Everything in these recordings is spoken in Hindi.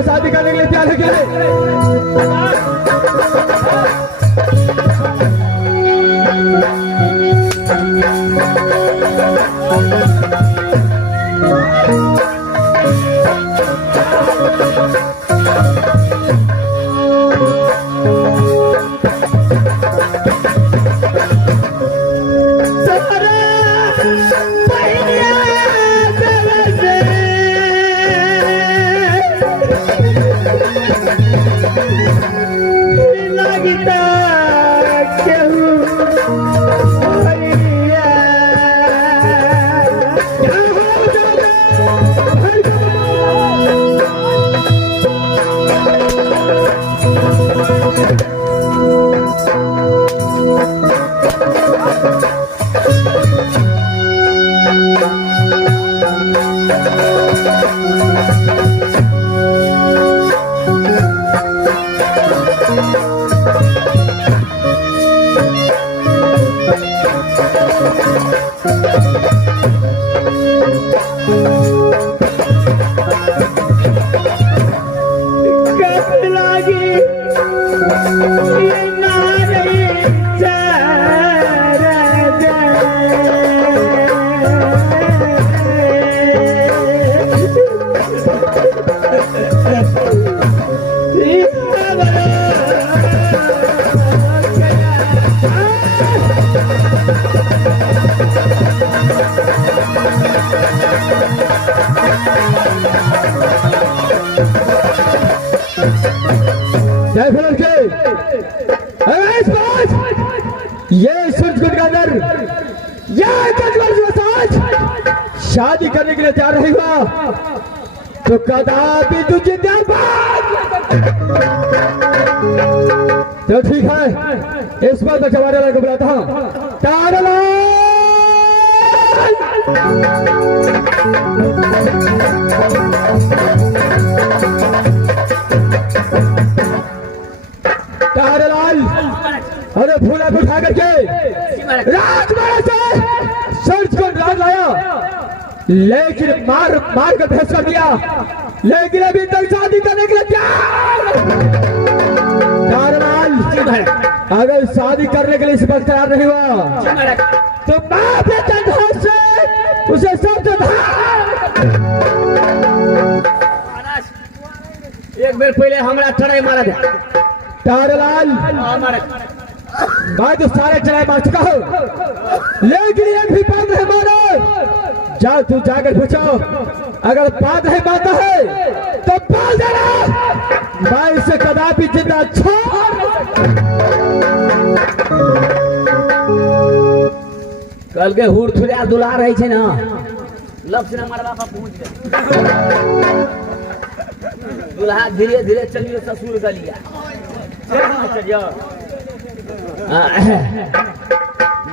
देखो शादी करने के लिए तैयार है क्या ये सूरजकुंड के अंदर शादी करने के लिए तैयार रहेगा तो कदापि तुझे तो ठीक है इस बात में हमारे वाले को बुलाता हूँ तारालाल अरे फूला उठा करके राजमहल से सूरजकुंड राज लाया लेकिन मार कर भेज कर दिया लेकिन अभी तक शादी करने के लिए तारालाल अगर शादी करने के लिए इस वक्त तैयार नहीं हुआ तो बाप से उसे सब एक बेर पहले हमरा चढ़ाई मारा था तारालाल मैं तो सारे चढ़ाई मार चुका हूँ लेकिन एक भी बात नहीं मारा जा तू जाकर पूछो अगर बात नहीं मानता है तो बोल देना मैं इसे कदापि जिंदा कल के हुर थुरिया दुला रही है ना लक्ष्य न मार बापा पहुंच गए दुल्हा धीरे धीरे चलिए ससुर गलिया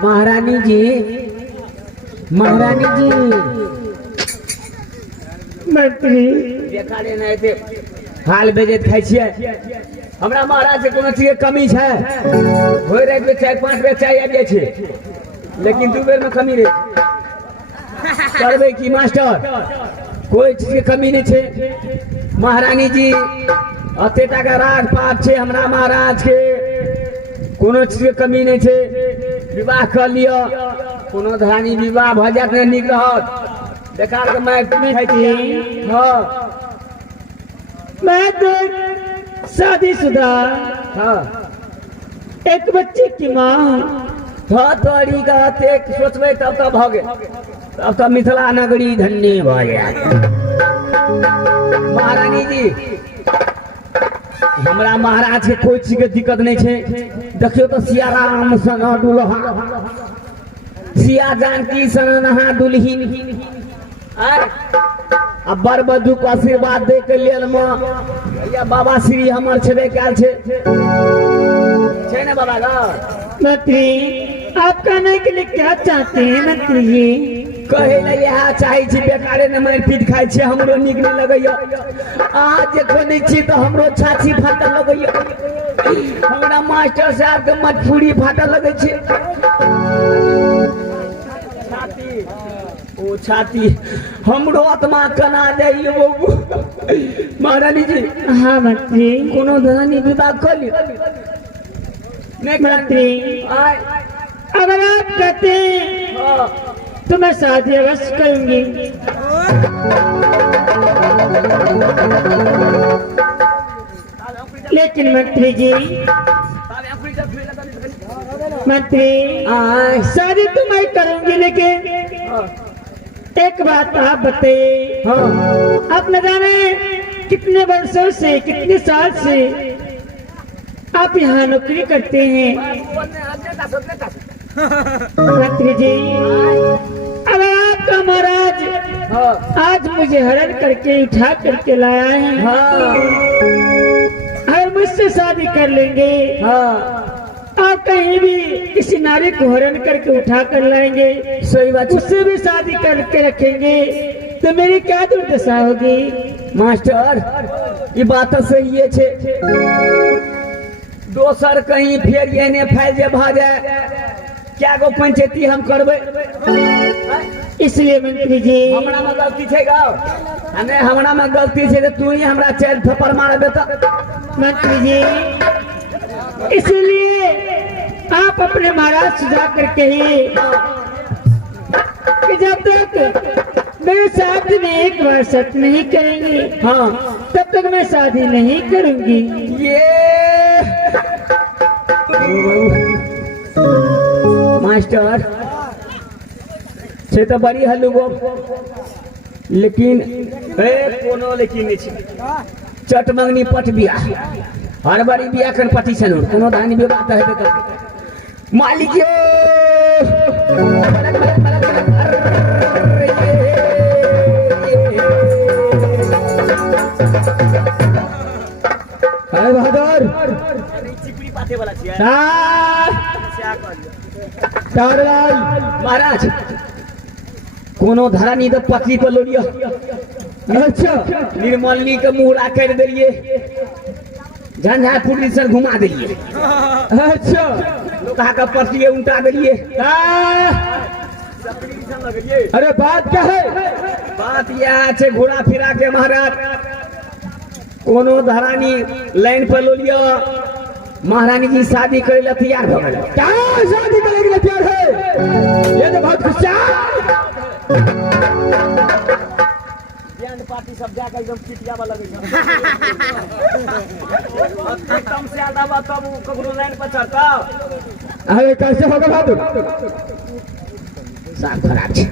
महारानी जी देखा रे नहीं थे हाल बेजे खाई छिए हमरा महाराज से कोनो चीज के कमी है होय रे के 4-5 बेर चाय आबे छे लेकिन 2 बेर में कमी रे करबे की मास्टर कोई चीज के कमी नहीं छे महारानी जी अतेटा का राज पाट छे हमरा महाराज के कोनो चीज के कमी नहीं छे विवाह कर लियो कोनो धानी विवाह भ जात नहीं निक रहत बेकार के मैं नहीं खाई थी हां मैं तो शादीशुदा हां एक बच्चे की माँ थोड़ी का एक सोचबे तब तक भ गए तब तक मिथिला नगरी धन्य भ जाए महारानी जी हमरा महाराज के कोई चीज के दिक्कत नहीं छे देखियो तो सिया राम सन दुल्हा सिया जानकी सन नहा दुल्हिन अब बर बधू को आशीर्वाद दे के लेल या बाबा श्री हमर छबे काल छे ना बाबा का मंत्री आप कहने के लिए क्या चाहते हैं मंत्री जी कहे ला यह चाहे छी बेकारे न मार पीट खाई छी हमरो निक नहीं लगैया आज देखो नहीं छी तो हमरो छाती फाटा लगैया हमरा मास्टर साहब के मटफूरी फाटा लगै छी छाती ओ छाती हमरो आत्मा कना जाइए बाबू। महारानी जी हाँ मंत्री। कोनो धनी विवाह कर ली नहीं मंत्री आए अगर आप कहते हैं हाँ। तो मैं शादी अवश्य करूंगी। लेकिन मंत्री जी, मंत्री आए शादी तो मैं करूंगी, लेकिन एक बात आप बताइए। हाँ आप न जाने कितने वर्षों से, कितने साल से आप यहाँ नौकरी करते हैं। मंत्री जी, अगर आपका महाराज हाँ आज मुझे हरण करके उठा करके लाया है, हाँ अगर मुझसे शादी कर लेंगे हाँ और कहीं भी किसी नारी को हरण करके उठा कर लाएंगे, सही बात उससे भी शादी करके रखेंगे, तो मेरी क्या दुर्दशा होगी। मास्टर ये बात तो सही है छे दोसर कहीं फिर ये ने फायदे भा जाए क्या गो पंचायती हम करबे। इसलिए मंत्री जी, हमरा में गलती छे गाओ हमें हमरा में गलती छे तो तू ही हमरा चार थप्पड़ मारबे तो। मंत्री जी इसलिए आप अपने महाराज से जा करके ही कि जब तक मेरे शादी में एक बार शर्त नहीं करेंगे, हाँ तब तक मैं शादी नहीं करूंगी। ये मास्टर से तो बड़ी हल्लू गो लेकिन कोनो लेकिन नहीं छे चट मंगनी पट बियाह हर बारी बियाह कर पटी छन कोनो धानी विवाह तो हेबे कर मालिक यो अरे बहादुर चिपड़ी पाते वाला छिया तारलाल महाराज कोनो धरानी तो पकड़ी पर लोड़ियो अच्छा निर्मलनी के मुहरा कर दिलिए झंझारपुर सर घुमा दिलिए अच्छा लोहा का पट्टी उल्टा दिलिए। अरे बात क्या है। बात यह है घोड़ा फिरा के महाराज कोनो धरानी लाइन पर लो लियो महारानी जी शादी करे ला तैयार हो गए। क्या शादी करने के लिए तैयार है। ये तो बहुत गुस्सा पार्टी सब जाकर एकदम पिटियावा लगे एकदम से आधा बात तब ककरो लाइन पर चढ़ता। अरे कैसे होगा बहादुर। साफ खराब छे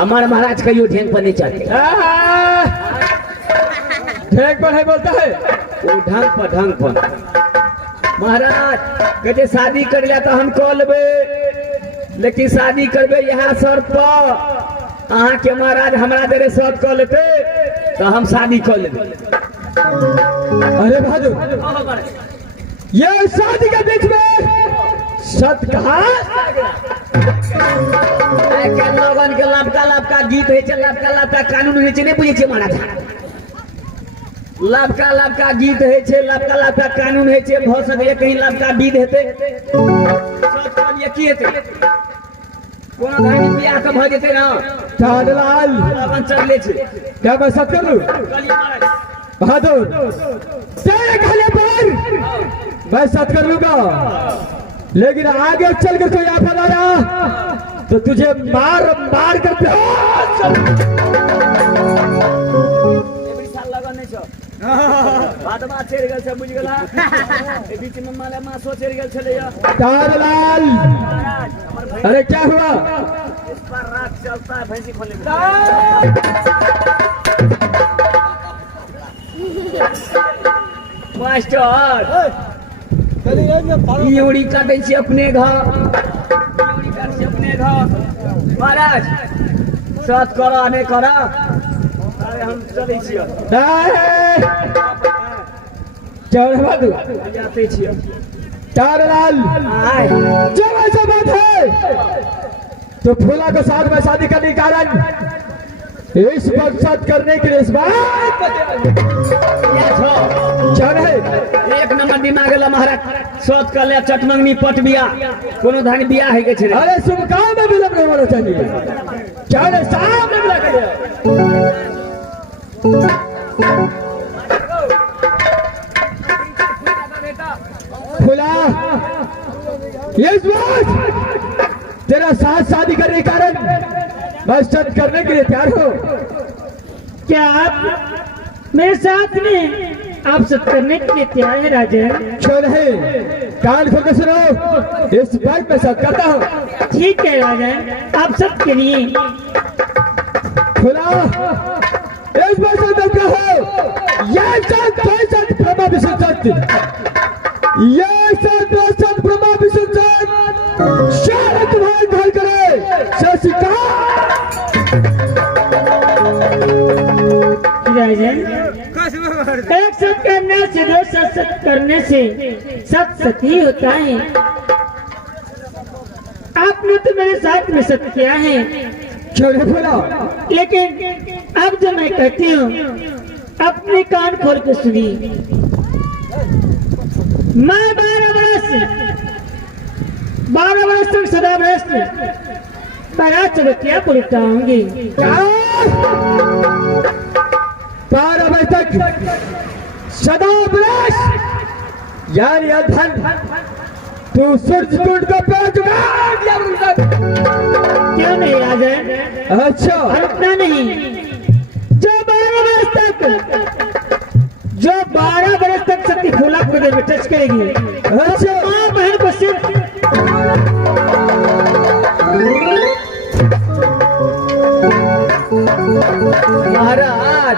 हमारे महाराज कहियो ढेंग पर नहीं चढ़ते ढेंग पर है बोलता है वो ढंग पर महाराज कहते शादी कर लिया तो हम कह लेबे लेकिन शादी करबे यहाँ शर्त पर अहाँ के महाराज हमारा देरे शर्त कह लेते तो हम शादी कर लेबे। अरे बहादुर ये शादी के बीच में सत कहा लोगन के लपका गीत है लपका कानून है नहीं बुझे महाराज लपका गीत है लपका कानून है भ सके कहीं लपका विध हेते शर्त कर लिए की हेते कोनो धानी बियाह के भ जेते ना तारलाल अपन चलले छे क्या मैं सत कर लूं। कलिया महाराज बहादुर तेरे कहने पर मैं सत कर लूंगा लेकिन आगे चल कर कोई आफत आया तो तुझे मार कर एवरी साल लगन नहीं छ बादमा चढ़ गेल छ बुझ गेला ए बीच में माला मासो चढ़ गेल छले या तारलाल महाराज हमर भैंस अरे क्या हुआ। इस पर रात चलता है भैंसी खोले मास्टर ई उड़ी काटे छी अपने घर ई उड़ी काटे छी अपने घर महाराज सत करा नहीं करा अरे हम चले छियै चल बहादुर जाते छियै तारलाल आए जब ऐसा बात है तो फूला के साथ में शादी करने के कारण इस मकसद करने के लिए इस बात जान है एक नंबर दिमाग ला महाराज सोच कर ले चटमंगनी पट बिया कोनो धान बिया है के छे अरे शुभ काम में विलंब नहीं होना चाहिए। चल सामने मिला कर फुला इस बात तेरा साथ शादी करने के कारण मैं सच करने के लिए तैयार हूँ। क्या आप मेरे साथ में आप सब करने के लिए तैयार है राजन? क्यों नहीं, कान खोल के सुनो, इस बात में सब करता हूँ। ठीक है राजन, आप सब के लिए। खुला इस बात से डरता हो, ये सब दहशत ब्रह्मा विष्णु सत्य, ये सब दहशत ब्रह्मा विष्णु सत्य शायद तुम्हारे घर करे शशिका। राजन, एक सत करने से दो सत करने से सत सती होता है। आपने तो मेरे साथ में सत किया है, क्यों नहीं बोला? लेकिन अब जो मैं कहती हूँ अपने कान खोल के सुनी। मैं 12 वर्ष तक सदा भ्रष्ट बड़ा चबतिया पुलटाऊंगी। 12 बजे तक सदा भ्रष्ट यानी अधन, तू सूरज कुंड का पैर चुका दिया तक। क्यों नहीं राजन? अच्छा, और उतना नहीं, जो 12 बरस तक सती फूला खुदे में टच करेगी। अच्छा, माँ बहन को सिर्फ महाराज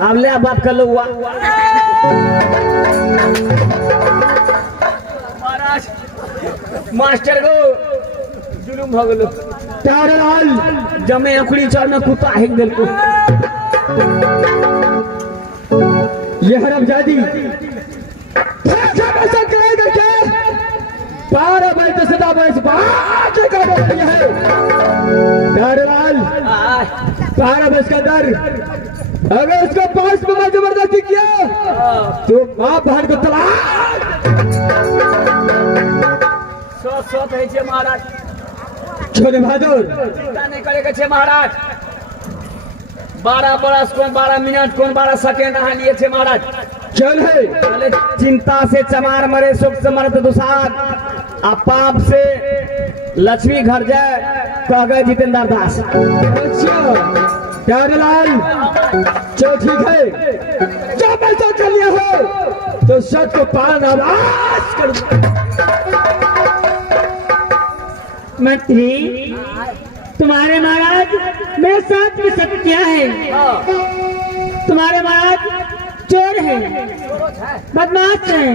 अब ले बात कर लो। महाराज मास्टर को जुलूम हो गलो, प्यारेलाल जमे अखड़ी चार में कुत्ता हेक दिल को। ये हरामजादी ऐसा करेगा क्या? 12 बजे से सदा बजे बात का बोल रही है। प्यारेलाल 12 बजे के अंदर अगर उसको 5 में जबरदस्ती किया तो माँ बहन को तलाक। सोच है छे महाराज, छोटे बहादुर चिंता नहीं करेगा छे महाराज। 12 बरस कौन 12 मिनट कौन 12 सेकेंड रहा लिए छे महाराज। चल है पहले चिंता से चमार मरे, सुख से मरत दुसार, आ पाप से लक्ष्मी घर जाए, कह गए जितेंद्र दास। अच्छा प्यारेलाल चलो ठीक है, जब ऐसा कर लिया हो तो सच को पालन आवाज कर। मंत्री, तुम्हारे महाराज मेरे साथ में सब क्या है? तुम्हारे महाराज चोर है, बदमाश है,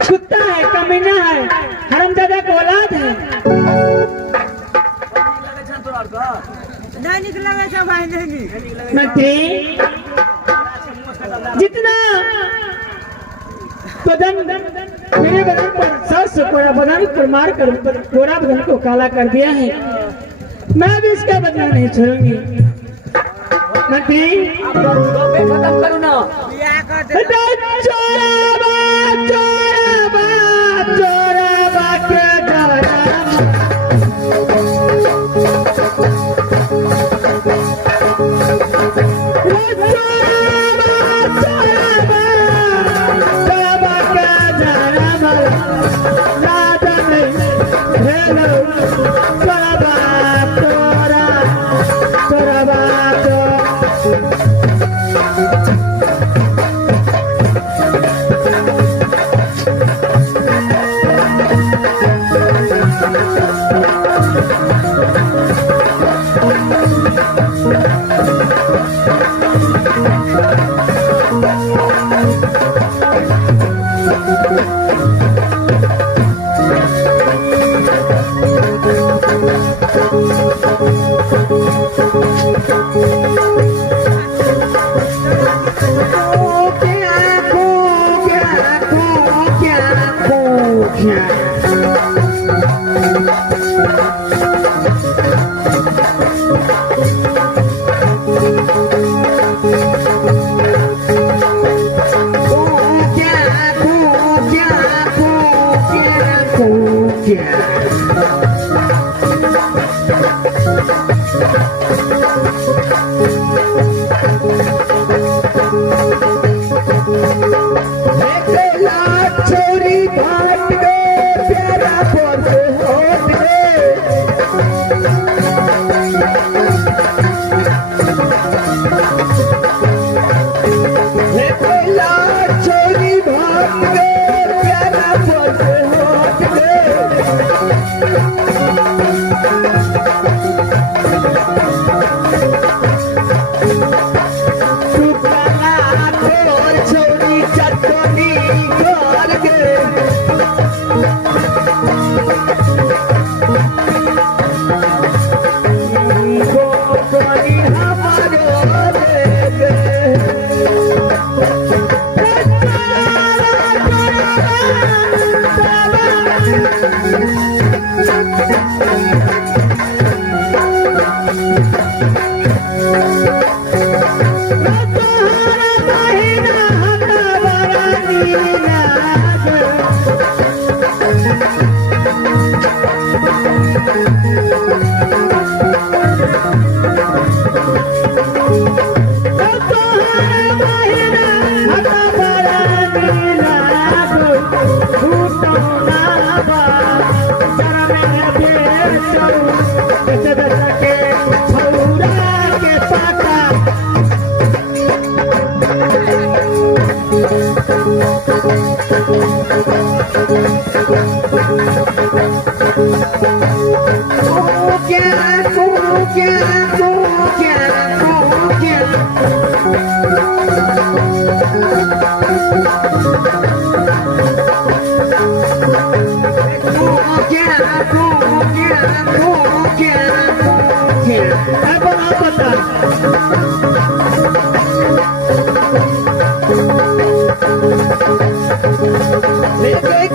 कुत्ता है, कमीना है, हरामजादा की औलाद है। नहीं निकलेगा भाई, नहीं मंत्री, जितना बदन मेरे बदन पर सरस कोरा बदन पर मार कर कोरा बदन को काला कर दिया है, मैं भी इसका बदला नहीं छोड़ूंगी। मंत्री खत्म करो ना। चोराबा चोराबा चोराबा के डरा छोरी भाट गए प्यारा पर से होट गए छोरी भाट गए प्यारा पर से होट गए छोरी चटनी कर गए गोरी हमारो दे गए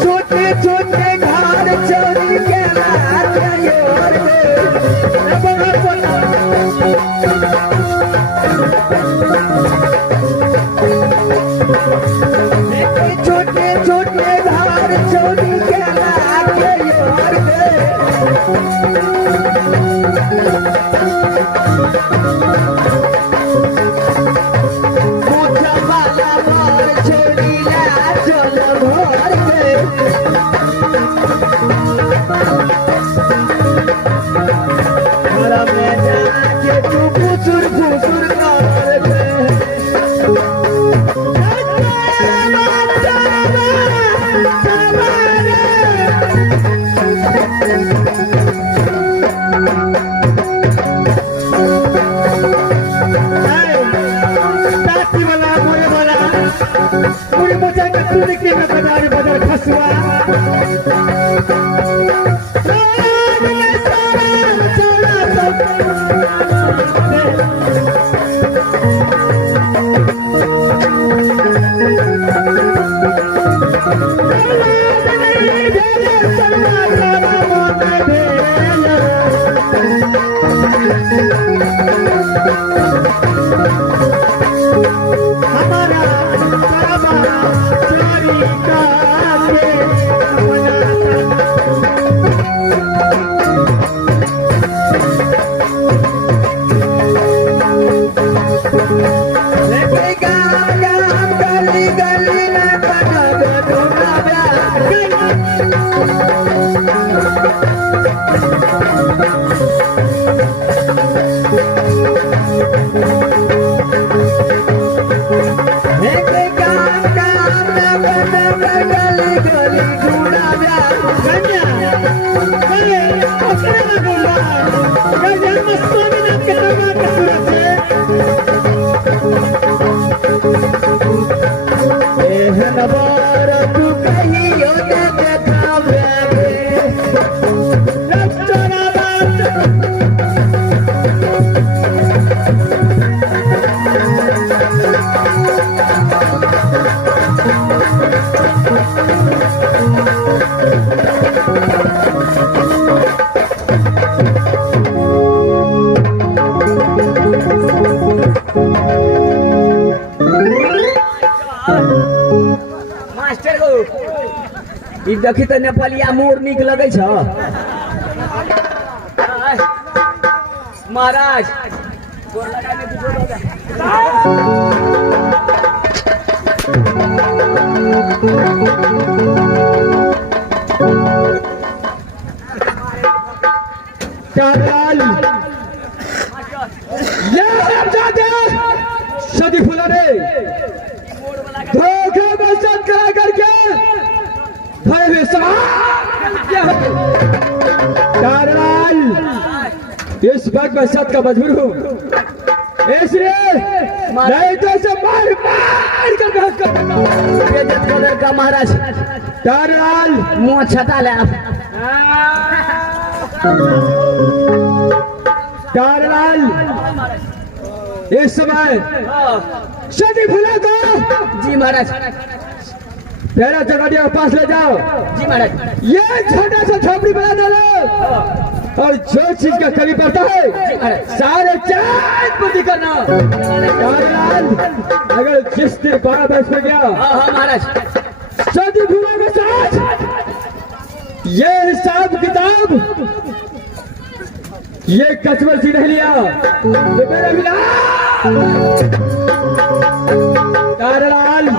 छोटे छोटे घर चोरी के छोटे छोटे घर चोरी के मास्टर को ई देखी तो नेपालिया मोर निक लगे छ महाराज प्यारेलाल ये हम जाते सदी फूला ने धोखे में सब करा करके भय में प्यारेलाल इस वक्त मैं सत का मजबूर हूँ इसलिए नहीं तो इसे मार मार कर बेइज्जत कदर का महाराज प्यारेलाल मुंह छटा ले आप प्यारेलाल इस समय सदी फूला को जी महाराज तेरा चौकड़िया के पास ले जाओ जी महाराज ये छोटा सा झोपड़ी बना डालो और जो चीज का कमी पड़ता है सारे चार पूर्ति करना प्यारेलाल अगर जिस दिन 12 बरस में गया हाँ महाराज सदी फूला के साथ ये हिसाब किताब ये कचवर सी नहीं लिया तो मेरा मिला प्यारेलाल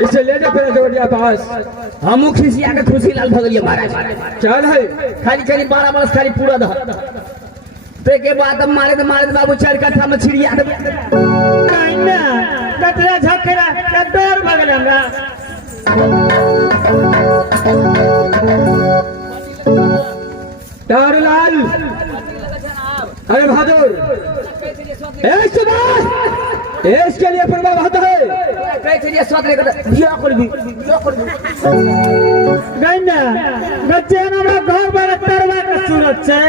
इसे ले जा तेरा जोड़िया पास हम खिसिया के खुशी लाल भगलिए महाराज चल है खाली खाली 12 बरस खाली पूरा दह ते के बाद हम मारे बाबू 4 कट्ठा में छिड़िया दे नहीं ना कतरा झकरा का डर भगल हमरा प्यारेलाल अरे बहादुर एक सुबह इसके लिए परवाह होता है कैसे स्वाद लेकर बिया कर भी गन्ना बच्चे ना घर बड़ा तरवा का सूरत से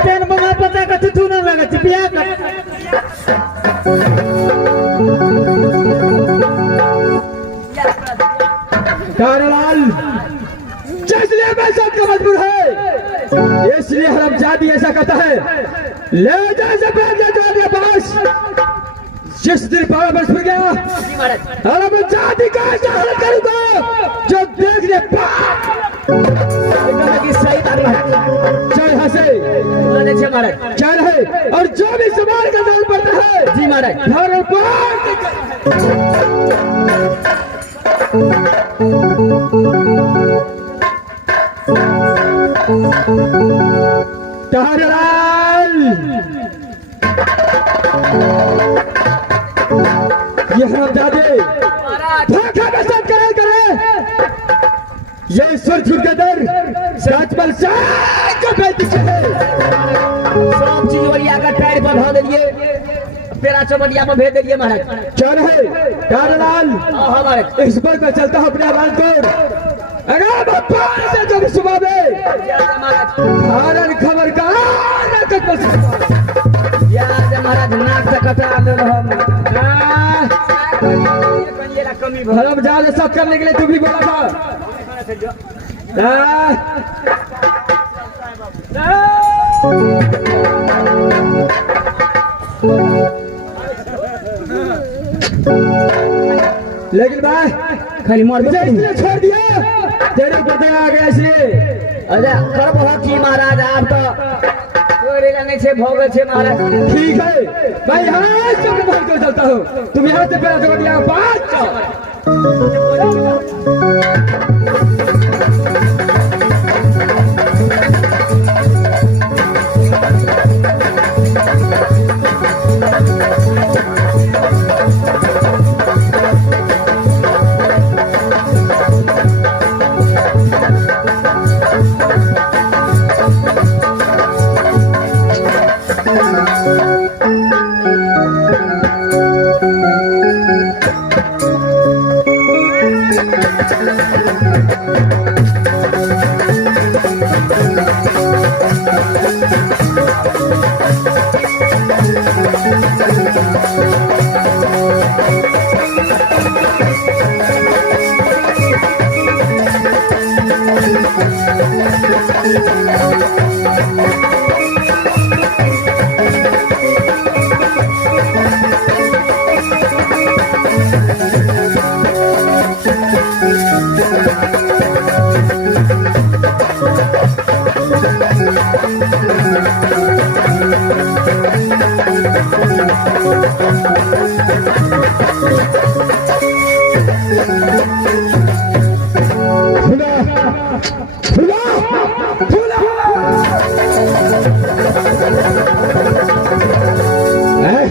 तेन बना पता का तू ना लगे बिया कर प्यारेलाल इसलिए मैं सबका मजबूर है इसलिए हरम जादी ऐसा कहता है ले जा से पहले जाने पास जिस दिन 12 बरस में गया हरम जादी का ऐसा हालत करूंगा जो देखने की सही बात है चल हंसे अच्छे महाराज चल है और जो भी सवाल का जरूरत पड़ता है जी महाराज हर बार प्यारेलाल ये हरामजादे धोखा का साथ करे ये ईश्वर छूट के दर सच पर सच को बेटी है सब चीज ओरिया का टायर पर धो देलिए पेरा चमड़िया पर भेज देलिए महाराज चल है प्यारेलाल हमारे इस पर मैं चलता हूँ अपने आवाज को अगर से जो भी सुबह में हारन खबर का महाराज नाक से कटा कमी हरम जाल सब करने के लिए तू भी बोला था लेकिन भाई खाली मार मुझे इसलिए छोड़ दिया तेरे पता आ गया इसलिए अरे कर बहुत ही महाराज आप तो कोरेगा नहीं छे भोगे छे महाराज ठीक है मैं यहाँ से अपने भाई को चलता हूँ तुम यहाँ से पहले जोड़ दिया बात फूला फूला फूला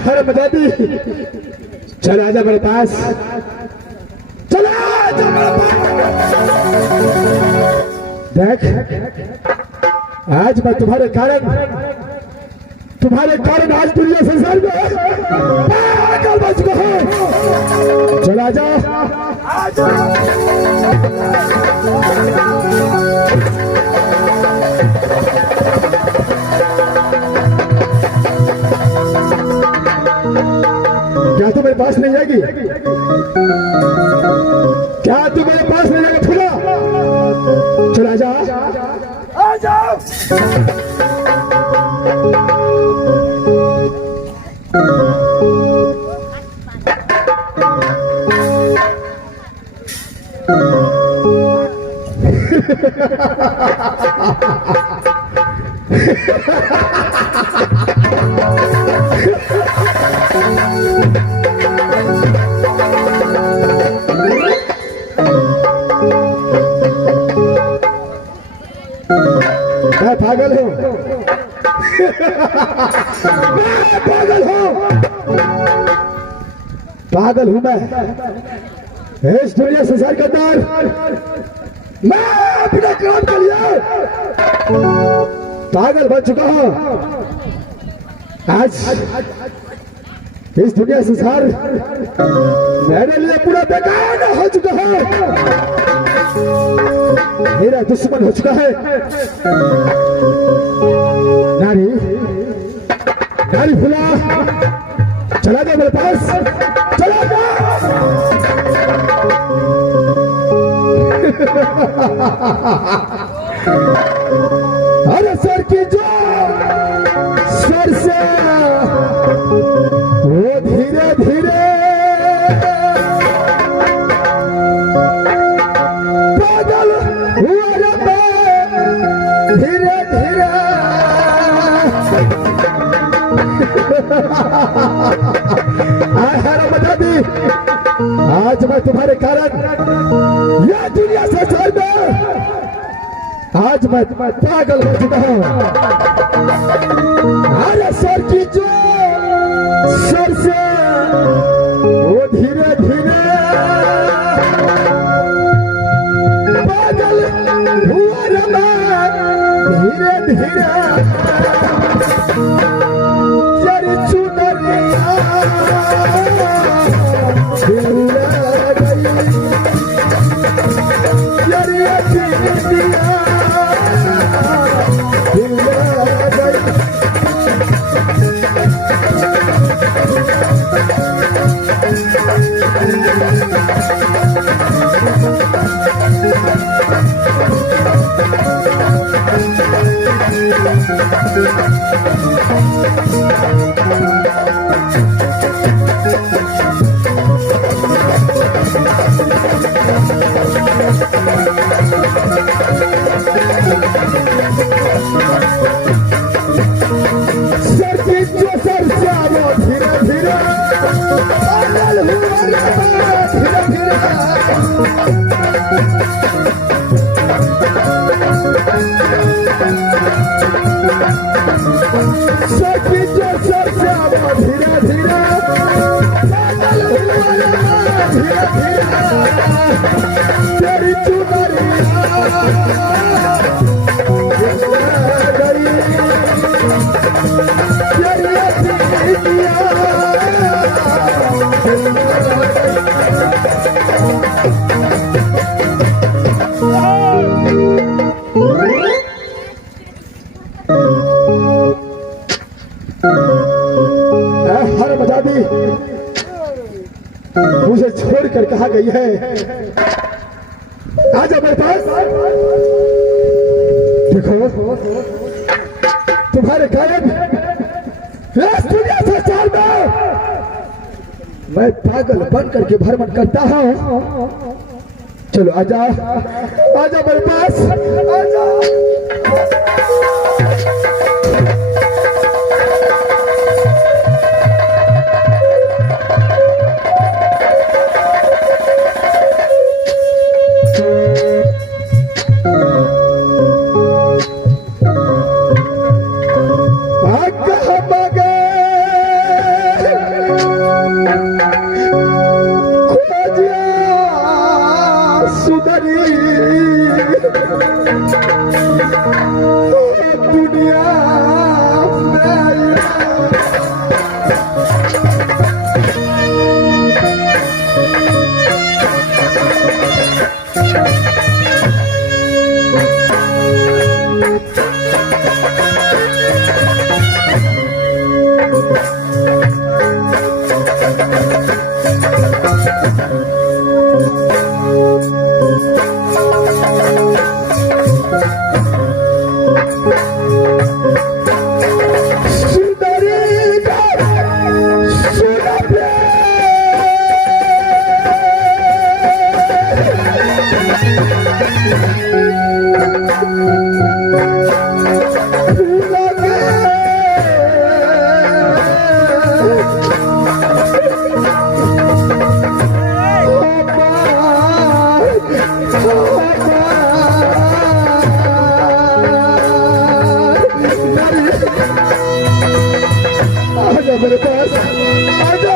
हर मजादी चल आजा मेरे पास चल आजा मेरे पास देख आज मैं तुम्हारे कारण आज दुनिया संसार में पागल बच गया हूं चल आजा क्या तू मेरे पास नहीं जाएगी क्या तू मेरे पास नहीं जाएगा फूला चल आजा आजा मैं पागल हूँ मैं पागल हूँ मैं इस दुनिया संसार के अंदर मैं अपने काम के लिए पागल बन चुका हूँ आज इस दुनिया संसार मेरे लिए पूरा बेकार हो चुका है मेरा दुश्मन हो चुका है नारी नारी फुला चला जा मेरे पास चला जा अरे सर की जो सर से वो धीरे धीरे पागल हुआ रे धीरे धीरे बता दी आज मैं तुम्हारे कारण यह दुनिया से छोड़ दो आज मैं पागल हो चुका हूँ अरे सर की जो सर से वो धीरे धीरे पागल हुआ रे धीरे धीरे तेरी चुनरिया हर बता दी मुझे छोड़कर कहा गई है आजा मेरे पास देखो तुम्हारे कारण इस दुनिया से चाल मैं पागल बन करके भ्रमण करता हूँ चलो आजा आजा मेरे पास आजा खोजिया सुधरी दुनिया में मेरे पास आजा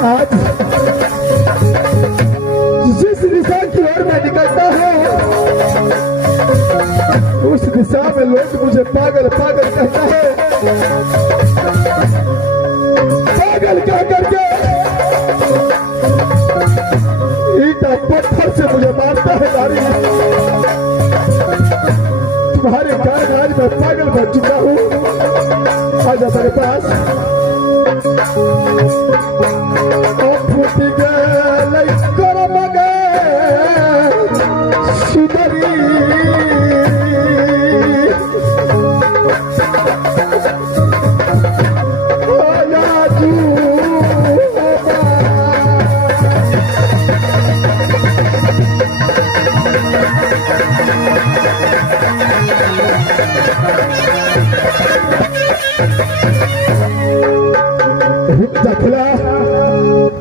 आज जिस दिशा की ओर मैं निकलता हूँ उस दिशा में लोग मुझे पागल पागल कहता है। पागल कह करके ईटा पत्थर से मुझे मारता है नारी। तुम्हारे कारण आज मैं पागल बन चुका हूँ। आजा मेरे पास। फूटी गए करम गए सुधरी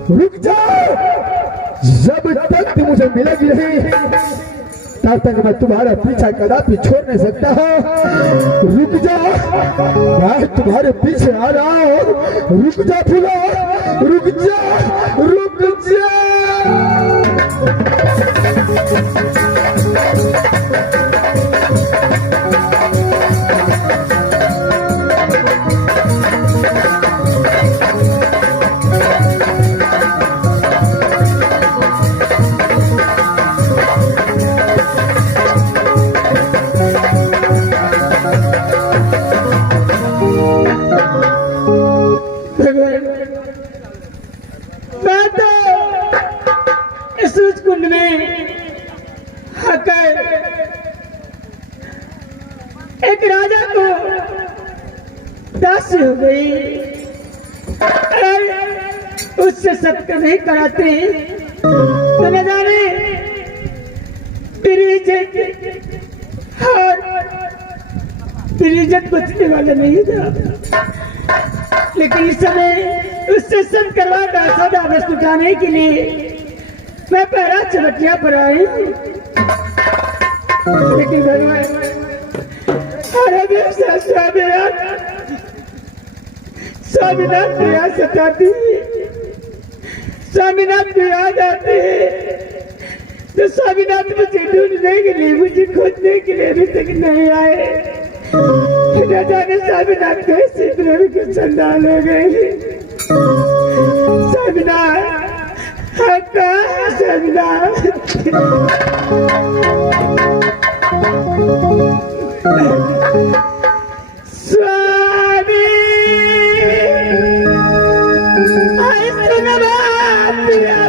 रुक जाओ। जब तक तुम मुझे मिलेगी नहीं तब तक मैं तुम्हारा पीछा कदापि छोड़ नहीं सकता हूँ। रुक जाओ, मैं तुम्हारे पीछे आ रहा हूँ। रुक जा फूलो, रुक जा, रुक जा। कुंड में आकर एक राजा को दासी हो गई। अगर उससे सत्य नहीं कराते तो न जाने तेरी इज्जत बचने वाला नहीं था। लेकिन इस समय उससे सब करवा का सदा बस लुटाने के लिए मैं पहरा चवटिया पर आई। लेकिन भगवान अरे देव स्वामीनाथ की याद सताती है, स्वामीनाथ की याद आती है। तो स्वामीनाथ मुझे ढूंढने के लिए, मुझे खोजने के लिए अभी तक नहीं आए। न जाने स्वामीनाथ कैसे प्रेम के संदान हो गए। स्वामीनाथ स्वामीनाथ स्वामी आई सुन बात पिया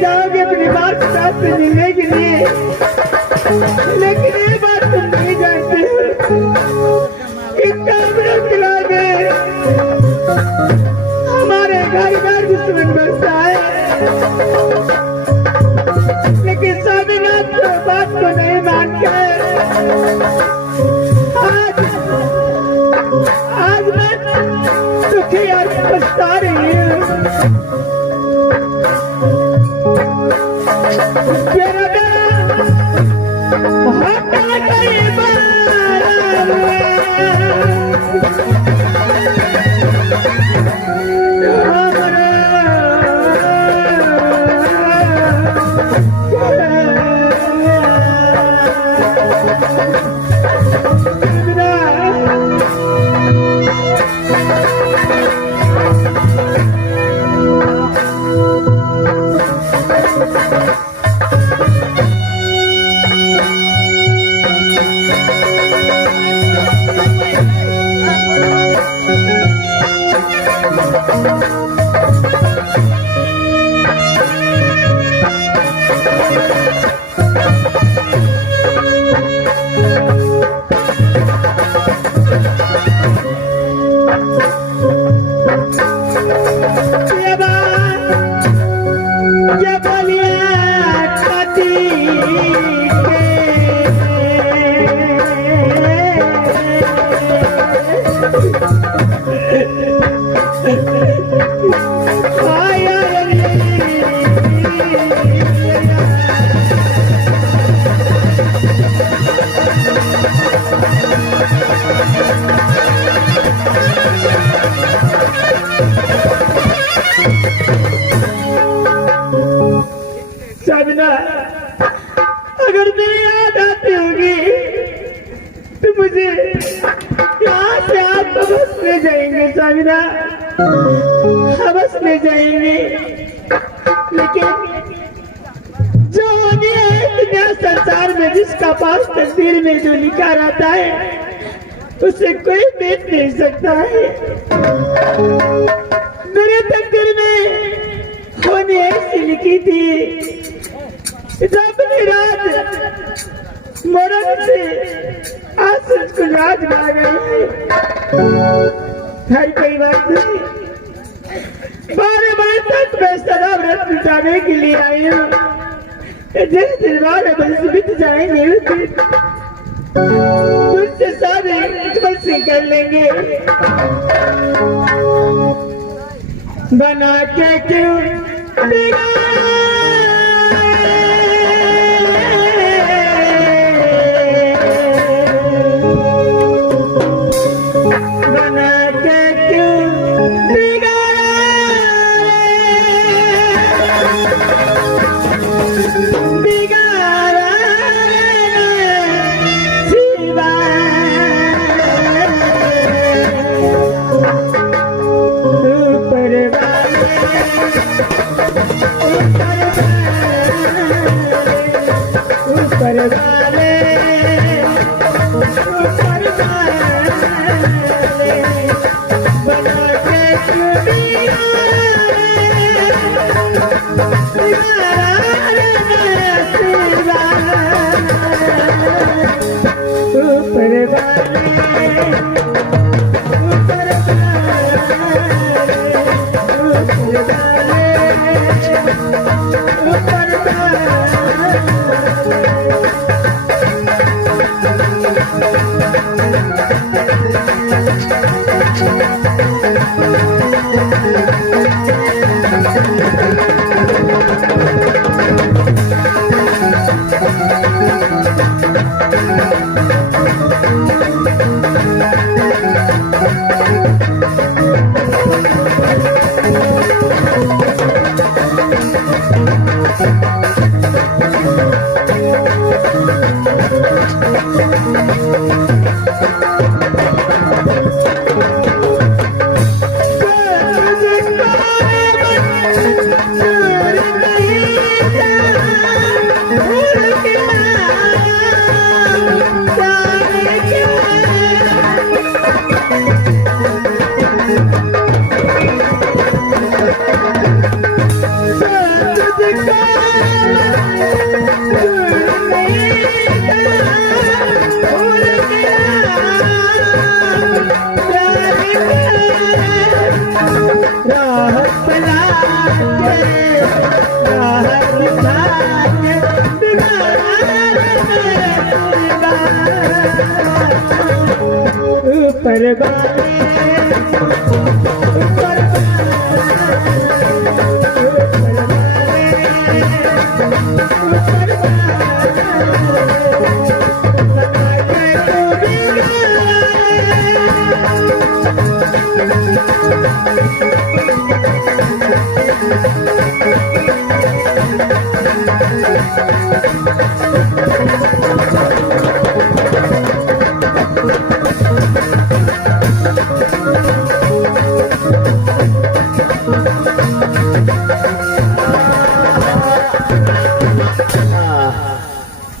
जाओगे अपनी बात के साथ में मिलने के लिए, लेकिन ये बात तुम नहीं जानते हो कि कामरे किला में हमारे घर दुश्मन बसता है। लेकिन स्वामीनाथ तो बात को नहीं मानकर आज मैं दुखी और पछता रही हूँ। अगर मेरी याद आती होगी तो मुझे यहाँ से आप बस ले जाएंगे स्वामीना, बस ले जाएंगे। लेकिन जो होनी है दुनिया संसार में, जिसका पास तकदीर में जो लिखा रहता है उसे कोई बेच नहीं सकता है। मेरे तकदीर में होनी ऐसी लिखी थी, जब रात मरण से आज को रात आ गई। हर कोई बात नहीं, 12 बजे तक मैं सदा व्रत मिटाने के लिए आई हूँ। जिस दिन 12 बजे बीत जाएंगे मुझसे सारे इकमल से कर लेंगे। बना के क्यों ऊपर वाले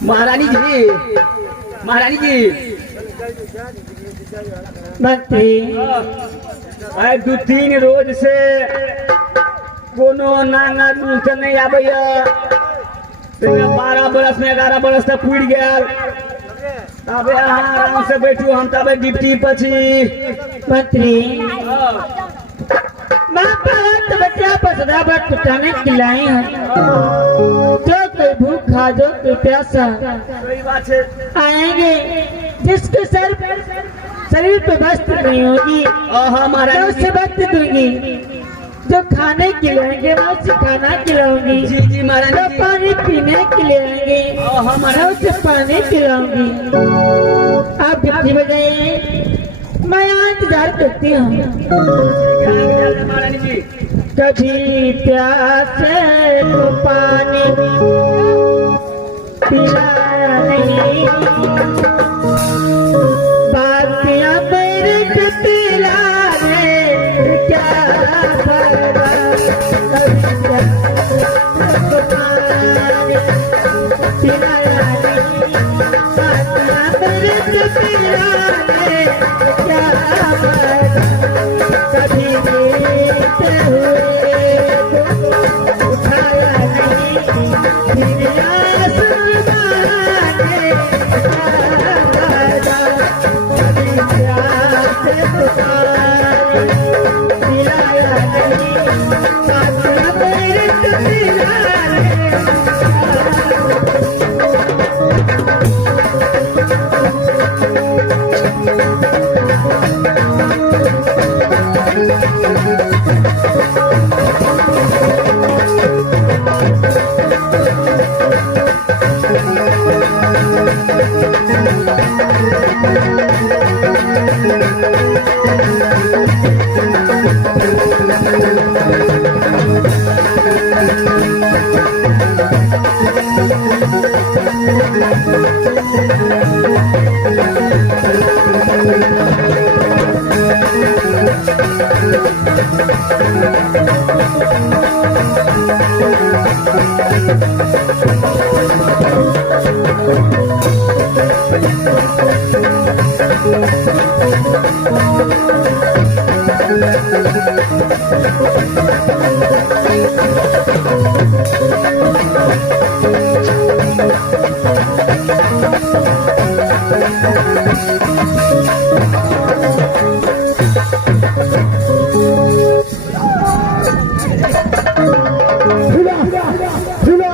महारानी जी, महारानी जी, मंत्री आइ 2-3 रोज से कोनो नांगा दूध नहीं आबैया। 12 बरस में 11 बरस तक पूरी गया। अब यहाँ आराम से बैठू, हम तब डिप्टी पर छी। मंत्री माँ बाप बच्चा पर सदा बात कुटाने खिलाई है। जो कोई भूखा जो कोई प्यासा सही बात है। आएंगे जिसके सर शरीर पे वस्त्र नहीं होगी हाँ मैं महारानी उसे वस्त्र दूंगी। जो खाने खिलाएंगे मैं उसे खाना खिलाऊंगी। जी जी जो महारानी जी। पानी पीने के लिए आएंगे हाँ मैं महारानी उसे पानी पिलाऊंगी। आप कितनी बजाइए मैं यहाँ इंतजार करती हूँ। महारानी जी। कभी प्यासे को पानी पिलाया नहीं, बातियां मेरे से पिलाने क्या पड़ा। कभी प्यासे को पानी पिलाया नहीं, बातियां मेरे से पिलाने क्या पड़ा। कभी नीचे हुए को उठाया नहीं, फिर आसमाने क्या पड़ा। कभी प्यार से पुकारे पिलाया नहीं, बातियां मेरे से पिलाने झूला झूला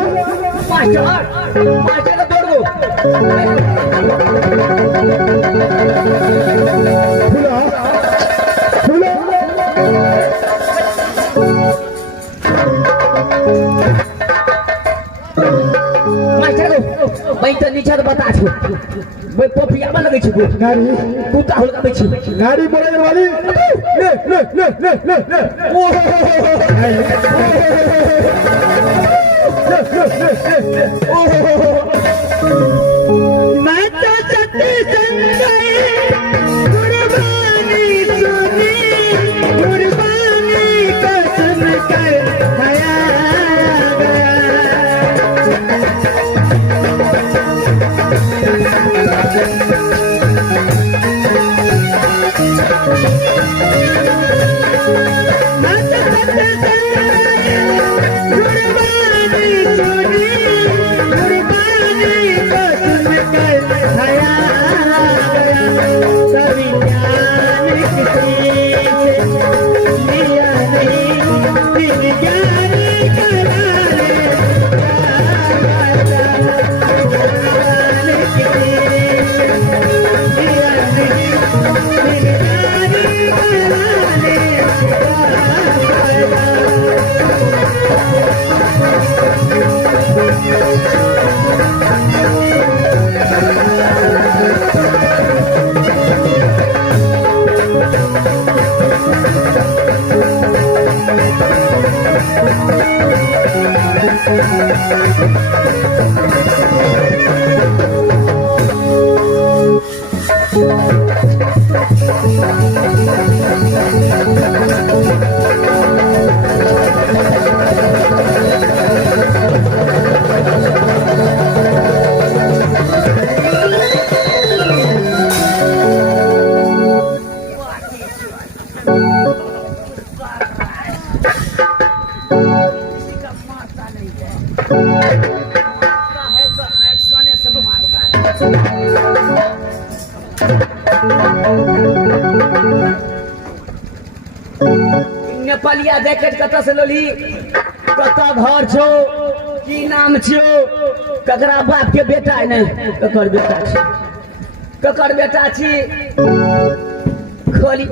मास्टर का दौड़ दो झूला झूला मास्टर को भाई तो नीचे तो बता छो भाई पोपिया में लगे छो नारी कुत्ता होलका में छो नारी बोले वाली ले ले ले ले ले ले मैं तो सती संजय कुर्बानी सुनी कुर्बानी को सुनकर हया मैं तो सती संजय कुर्बानी सुनी कुर्बानी को सुनकर हया कभी ज्ञान किसी से लिया नहीं फिर ज्ञान कराने ज्ञान किसी से लिया नहीं फिर ज्ञान नेपालिया जैकेट कतऽ से लोली कतऽ घर छो की नाम छो ककरा बाप के बेटा है ने ककर बेटा छी ककर बेटा छी खोली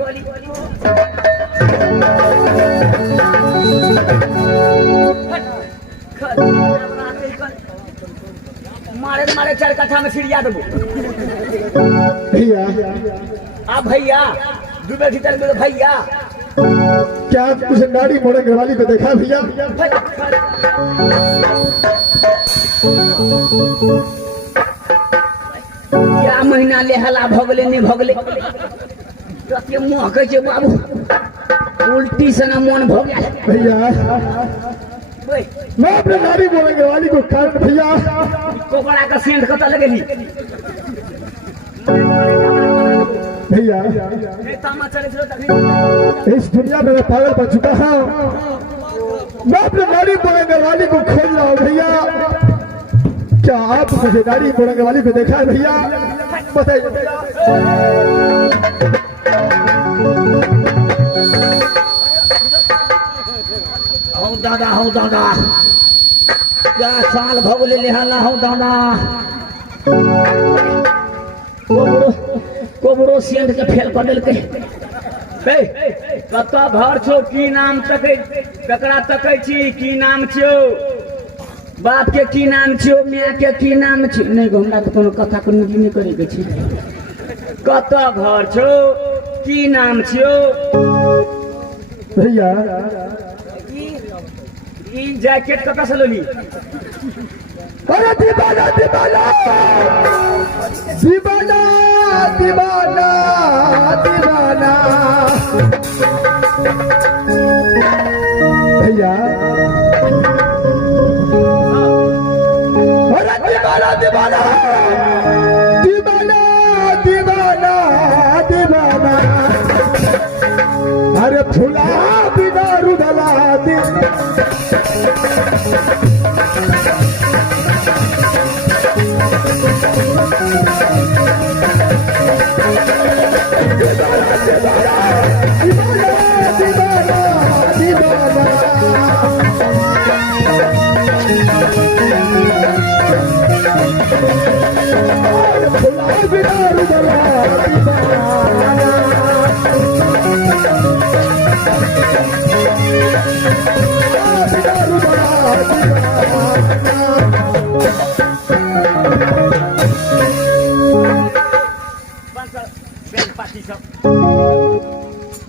मारे मारे 4 कट्ठा में छिड़िया देबो भैया अब भैया डूबे भीतर में भैया क्या आप उस नारी मोड़े घरवाली को देखा भैया क्या महीना ले हला भगले नहीं भगले कते मुंह कह छै बाबू उल्टी से ना मन भ गया भैया मैं अपने नारी मोड़े घरवाली को कारण भैया कोकड़ा का सेंध कतऽ लगेली भैया तामा चले छो तभी इस दुनिया में मैं पागल बन चुका हूँ मैं अपने नारी बोलेंगे वाली को खोज रहा हूँ भैया क्या आप मुझे नारी बोलेंगे वाली को देखा है भैया बताइए हूँ दादा क्या साल भगले लिहाला हूँ दादा कोबरो सेंध के फेल कर देलकै कतऽ घर छो की नाम तकै ककरा तकै छी की नाम छो बाप के की नाम छो माय के की नाम छो नहीं हमरा तो कोनो कथा कोनो नहीं करे के छी कतऽ घर छो की नाम छो भैया ई जैकेट कतऽ से लेली अरे दीवाना दीवाना दीवाना दीवाना दीवाना भैया अरे दीवाना दीवाना दीवाना दीवाना दीवाना अरे झूला बिना रुदला दे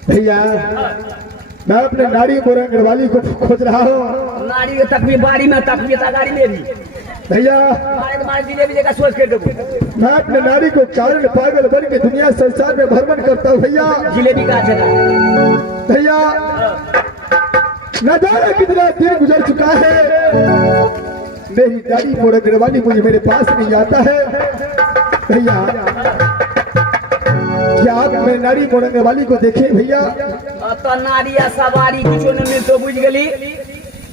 भैया मैं अपने नारी मोरंग वाली को खोज रहा हूँ। नारी के तक भी बाड़ी में तक भी गाड़ी में भी भैया मारे जिलेबी जगह सोच कर देबो। मैं अपने नारी को कारण पागल बन के दुनिया संसार में भ्रमण करता हूँ भैया। जिलेबी का जगह भैया न जाने कितना दिन गुजर चुका है, मेरी नारी मोरंग वाली मुझे मेरे पास नहीं आता है। भैया क्या आप मेरी नारी मोरंग वाली को देखे भैया? तो नारिया सवारी किछो न मिल तो बुझ गेली।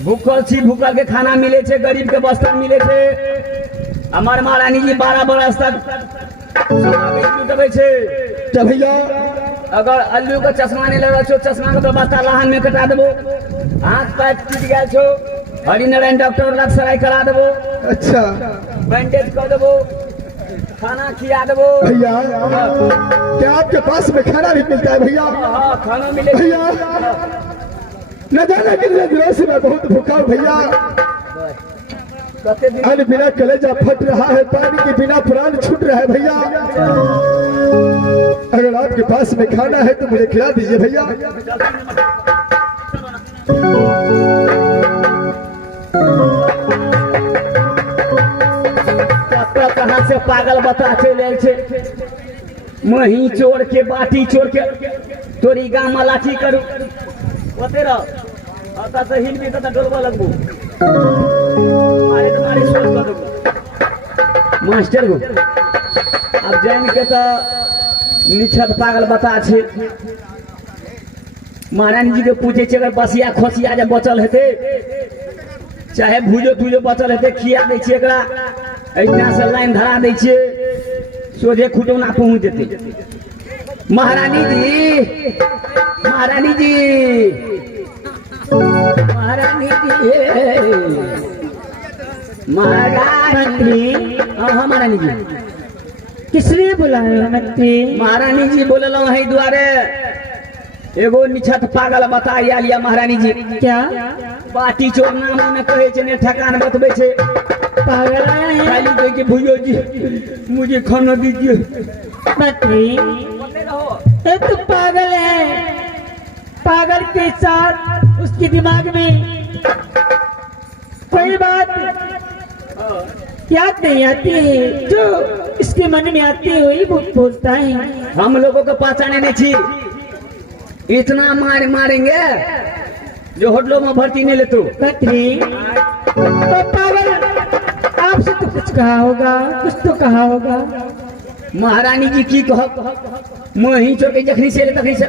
भूखल छी, भूखल के खाना मिले छे, गरीब के वस्त्र मिले छे। हमार महारानी जी 12 बरस तक देवे छे। तो भैया अगर अल्लू का चश्मा नहीं लगा छो, चश्मा को तो बस्ता लहान में कटा देबो। हाथ पैर टूट गया छो, हरिनारायण डॉक्टर लग सराय करा देबो। अच्छा बैंडेज कर देबो, खाना खिला देबो। भैया क्या आपके पास में खाना भी मिलता है भैया? हाँ खाना मिले भैया न जाने कितने दिनों से मैं बहुत भूखा हूँ भैया। कते दिन अन्न बिना कलेजा फट रहा है, पानी के बिना प्राण छूट रहा है भैया। अगर आपके पास में खाना है तो मुझे खिला दीजिए भैया। कहाँ से पागल बता चले छे। मही चोर के बाटी चोर के तोरी गाम लाठी करू ओते रह आता से हिल भी तो डोलबा लगबो। मारे तो मारे सोच कर देबो मास्टर को। अब जान के तो निछत पागल बता छे। महारानी जी के पूछे छे अगर बसिया खोसिया जब बचल हेते चाहे भूजो तुजो बचल हेते खिया दे छे एकरा। ऐना से लाइन धरा दे छे, सोझे खुटौना पहुंच देते। महारानी जी महारानी जी महारानी जी महारानी हाँ महारानी जी किसने बुलाया मंत्री? महारानी जी बोलल है द्वारे एगो निछत पागल बताया लिया महारानी जी। क्या बाटी चोर नाम में कहे छे ने ठकान बतबे छे। पागल आया है खाली कह के भूजो जी मुझे खाना दीजिए। मंत्री? ये तो पागल है। पागल के साथ उसके दिमाग में कोई बात याद नहीं आती है, जो इसके मन में आती है वही बोलता है। हम लोगों को पहचाने नहीं छी। इतना मार मारेंगे जो होटलों में भर्ती नहीं ले। तो मंत्री तो पागल आपसे तो कुछ कहा होगा, कुछ तो कहा होगा। महारानी जी की कह मोही चोर के जखनी से ले तखनी से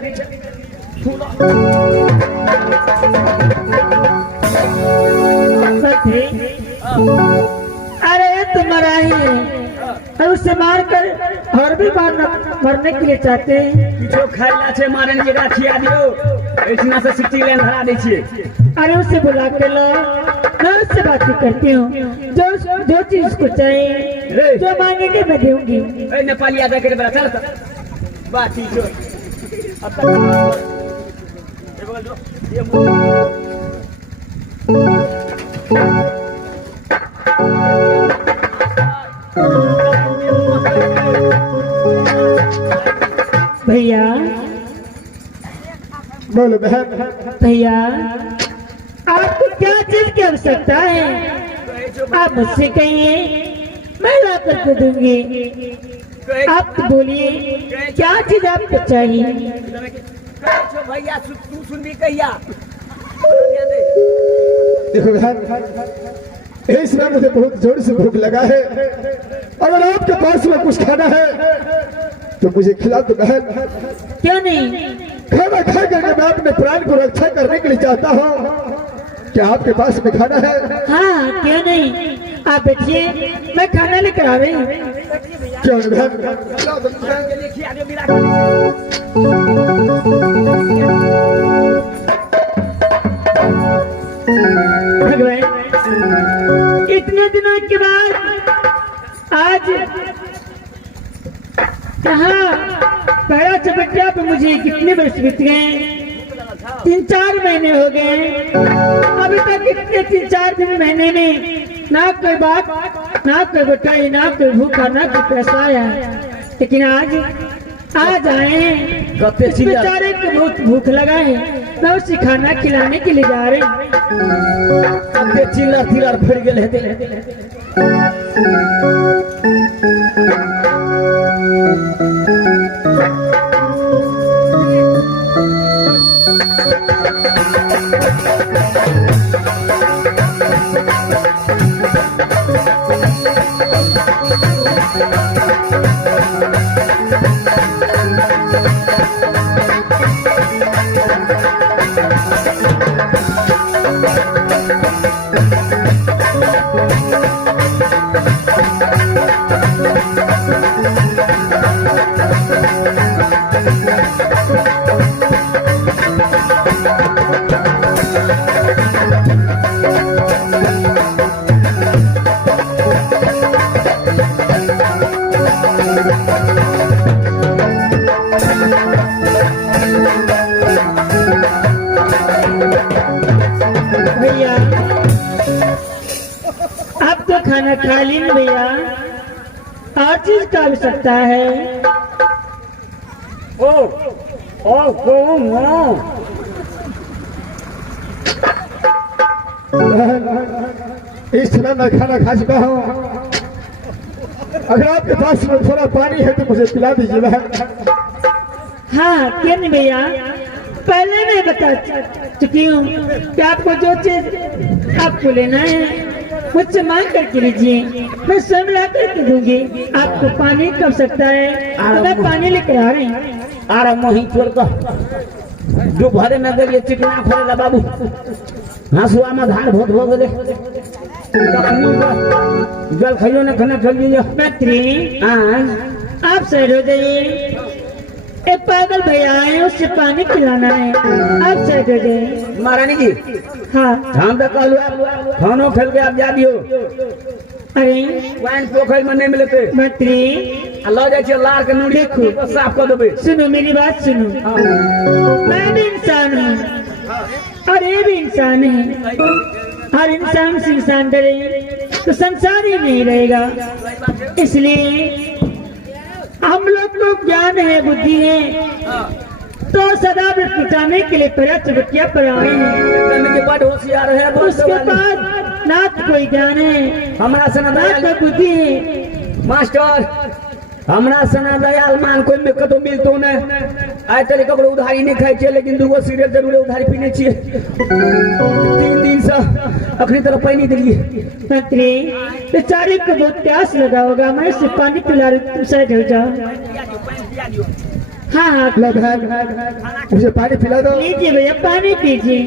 मंत्री अरे तुम मरा ही है और उसे मारकर और भी मरने के लिए चाहते हैं। किछो खाइला छे महारानी जी का खिया दियो। इतना से सिटी लेन धरा दे छिए। अरे उसे बुला के लो, मैं उससे बात करती हूँ। जो चीज उसको चाहिए जो मांगेंगे मैं दूंगी। ए नेपाली आजा के बड़ा चल बाटी चोर अब तक ये बोल दो ये भैया बोलो बहन। भैया आपको क्या चीज की आवश्यकता है आप मुझसे कहिए, मैं ला करके दूंगी। आप तो बोलिए क्या चीज आपको चाहिए। भैया तू सुन भी कहिया। देखो बहन इस समय मुझे बहुत जोर से भूख लगा है। अगर आपके पास में कुछ खाना है तो मुझे खिला दो बहन। क्यों नहीं, खाना खा करके मैं अपने प्राण को रक्षा करने के लिए चाहता हूँ। क्या आपके पास में खाना है? हाँ क्यों नहीं, आप बैठिए, मैं खाना लेकर आ रही हूँ। क्यों नहीं? भगवान, इतने दिनों के बाद आज यहाँ पहला चपटिया पे मुझे कितने वर्ष बीत गए, 3-4 महीने हो गए। अभी तक इतने 3-4 दिन महीने में ना कोई बात, ना कोई बटाई, ना कोई भूखा, ना कोई पैसा आया। लेकिन आज आए हैं, इस बेचारे को बहुत भूख लगा है, मैं उसे खाना खिलाने के लिए जा रही हूँ। चिल्ला फिर गए भैया आप तो खाना खा ली ना भैया, और चीज का आवश्यकता है। इस समय मैं खाना खा चुका हूँ। अगर आपके पास में थोड़ा पानी है तो मुझे पिला दीजिए बहन। हाँ क्यों नहीं भैया, पहले मैं बता चुकी हूँ कि आपको जो चीज आपको लेना है मुझसे मांग करके लीजिए, मैं स्वयं ला करके दूंगी। आपको पानी कब सकता है तो मैं पानी लेकर आ रही हूँ। आरा मोही चोर का जो भरे न गए चिकना फरेला बाबू, हंसुआ में धान बहुत हो गए, जल खाइयो न खाना चल दीजिए। मैत्री आप साइड हो जाइए, एक पागल भैया आए उससे पानी पिलाना है, आप साइड हो जाइए। महारानी जी हाँ हम तो कहलू आप खानो खेल के आप जा दियो, अरे वाइन पोखर में नहीं मिलते मैत्री लो जाए लार के नूरी देखो साफ कर देवे। सुनो मेरी बात सुनो, मैं भी इंसान हूँ और ये भी इंसान है। हर इंसान से इंसान डरे तो संसार ही नहीं रहेगा। इसलिए हम लोग को ज्ञान है, बुद्धि है, तो सदा बचाने के लिए प्रयत्न बटिया पर आए हैं। बड़ होशियार है उसके बाद ना तो कोई ज्ञान है, हमारा सना ना दयाल कोई बुद्धि है। मास्टर हमरा सना दयाल मान कोई में कतो मिलतो न आय तले ककरो उधारी नहीं खाई छे, लेकिन दूगो सीरियल जरूर उधारी पीने छिए। 3 दिन से अखनी तरफ पानी दिलिए। मंत्री बेचारे को बहुत प्यास लगा होगा, मैं इसे पानी पिला रही, तुम साइड हो जाओ। हाँ हाँ लो बहन मुझे पानी पिला दो। लीजिए भैया पानी पीजिए।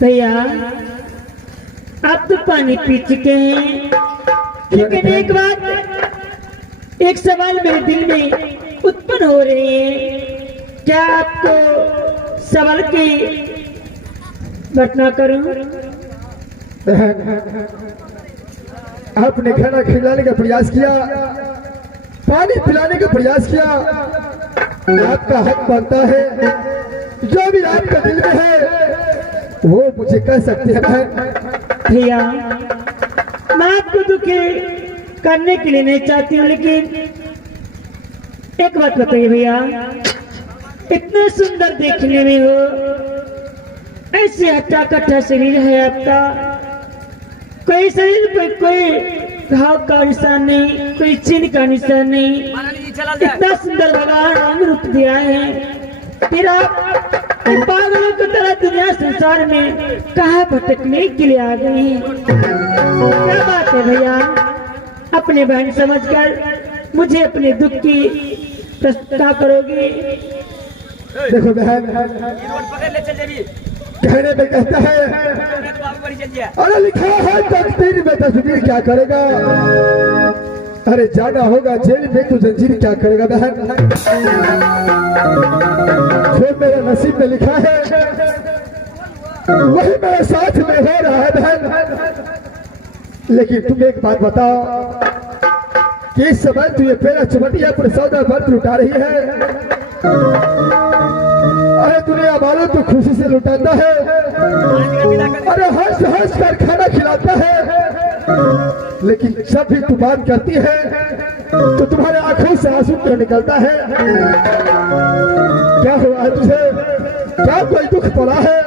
भैया आप तो पानी पी चुके हैं, लेकिन एक सवाल मेरे दिल में उत्पन्न हो रही है। क्या आपको सवाल की घटना करूं? आपने खाना खिलाने का प्रयास किया, पानी पिलाने का प्रयास किया, आपका हक बनता है। जो भी आपका दिल में है वो मुझे कह सकते हैं। भैया मैं आपको दुखी करने के लिए नहीं चाहती हूँ, लेकिन एक बात बताइए भैया, इतने सुंदर देखने में हो, ऐसे हट्टा कट्टा शरीर है आपका, कोई शरीर पे कोई घाव का निशान नहीं, कोई चिन्ह का निशान नहीं। महारानी जी चला जाए। इतना सुंदर भगवान रंग रूप दिया है, फिर आप पागलों की तरह दुनिया संसार में कहाँ भटकने के लिए आ गई हैं? क्या बात है भैया, अपने बहन समझकर मुझे अपने दुख की प्रस्तुता करोगी? देखो बहन, रोड पकड़ ले चल जाबी। कहने में कहता है तो बाबू बड़ी चल जाए। अरे लिखा है तकदीर में तस्वीर क्या करेगा, अरे जाना होगा जेल में तो जंजीर क्या करेगा बहन। जो मेरे नसीब में लिखा है वही मेरे साथ में हो रहा है बहन। लेकिन तुम एक बात बताओ कि इस समय तू ये पहला चमटिया पर सौदा बंद लुटा रही है, अरे दुनिया वालों तो खुशी से लुटाता है, अरे हंस हंस कर खाना खिलाता है, लेकिन जब भी तू बात करती है तो तुम्हारे आंखों से आंसू क्यों निकलता है? क्या हुआ है तुझे? क्या कोई दुख पड़ा है?